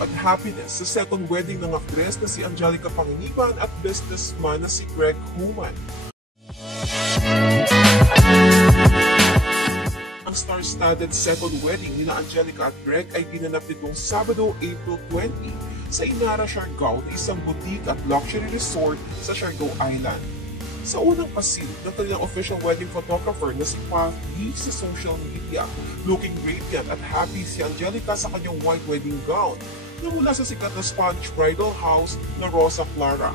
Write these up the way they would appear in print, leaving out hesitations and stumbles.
at happiness sa second wedding ng aktres na si Angelica Panganiban at businessman na si Greg Human. Ang star-studded second wedding ni Angelica at Greg ay ginanap nitong Sabado, April 20 sa Inara, Siargao na isang boutique at luxury resort sa Siargao Island. Sa unang pasil ng kanilang official wedding photographer na si Pat Lee sa social media, looking radiant at happy si Angelica sa kanyang white wedding gown na mula sa sikat na Spanish bridal house na Rosa Clara.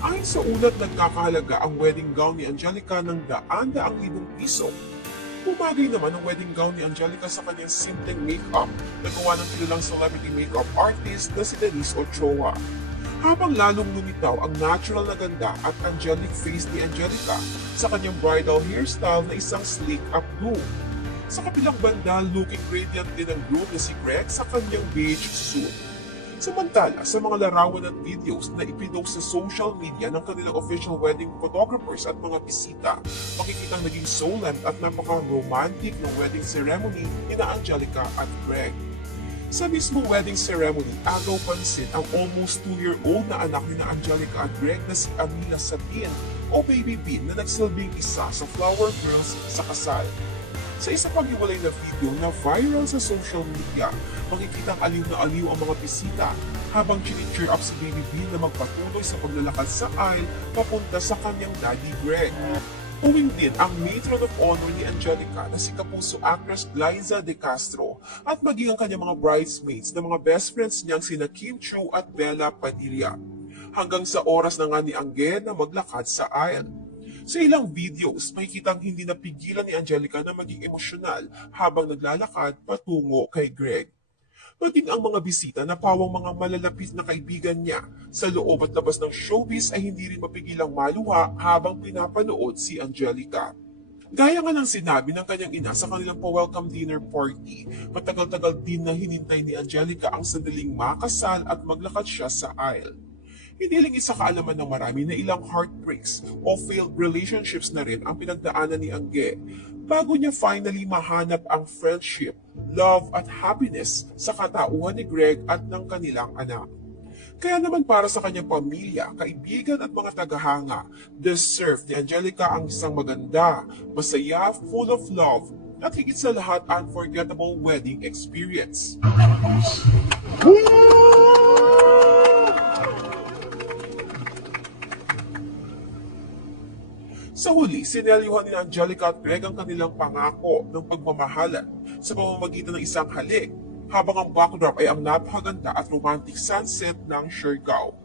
Ayon sa ulat, nagkakahalaga ang wedding gown ni Angelica ng daan-daang libong piso. Bumagay naman ang wedding gown ni Angelica sa kanyang simpleng make-up na gawa ng kilalang celebrity makeup artist na si Denise Ochoa. Habang lalong lumitaw ang natural na ganda at angelic face ni Angelica sa kanyang bridal hairstyle na isang slick up bloom. Sa kabilang banda, looking radiant din ang groom na si Greg sa kanyang beige suit. Samantala, sa mga larawan at videos na ipinost sa social media ng kanilang official wedding photographers at mga bisita, makikitang naging solemn at napaka-romantic ng wedding ceremony ni Angelica at Greg. Sa mismong wedding ceremony, agaw pansin ang almost 2-year-old na anak ni Angelica at Greg na si Amila Sabin o Baby Bean na nagsilbing isa sa flower girls sa kasal. Sa isa pang hiwalay na video na viral sa social media, makikitang aliw na aliw ang mga bisita habang chini-cheer up si Baby Bean na magpatuloy sa paglalakad sa aisle papunta sa kanyang daddy Greg. Uwing din ang matron of honor ni Angelica na si kapuso actress Glyza De Castro at maging ang kanyang mga bridesmaids na mga best friends niyang sina Kim Chiu at Bella Padilla. Hanggang sa oras na nga ni Angge na maglakad sa aisle. Sa ilang videos, makikitang hindi napigilan ni Angelica na maging emosyonal habang naglalakad patungo kay Greg. Maging ang mga bisita na pawang mga malalapit na kaibigan niya sa loob at labas ng showbiz ay hindi rin mapigilang maluha habang pinapanood si Angelica. Gaya nga ng sinabi ng kanyang ina sa kanilang pa-welcome dinner party, matagal-tagal din na hinintay ni Angelica ang sandaling makasal at maglakad siya sa aisle. Hindi lang isa kaalaman ng marami na ilang heartbreaks o failed relationships na rin ang pinagdaanan ni Angge bago niya finally mahanap ang friendship, love at happiness sa katauhan ni Greg at ng kanilang anak. Kaya naman para sa kanyang pamilya, kaibigan at mga tagahanga, deserve ni Angelica ang isang maganda, masaya, full of love, at higit sa lahat unforgettable wedding experience. Sa huli, sinelyuhan ni Angelica at Greg ang kanilang pangako ng pagmamahalan sa pamamagitan ng isang halik, habang ang backdrop ay ang napakaganda at romantic sunset ng Siargao.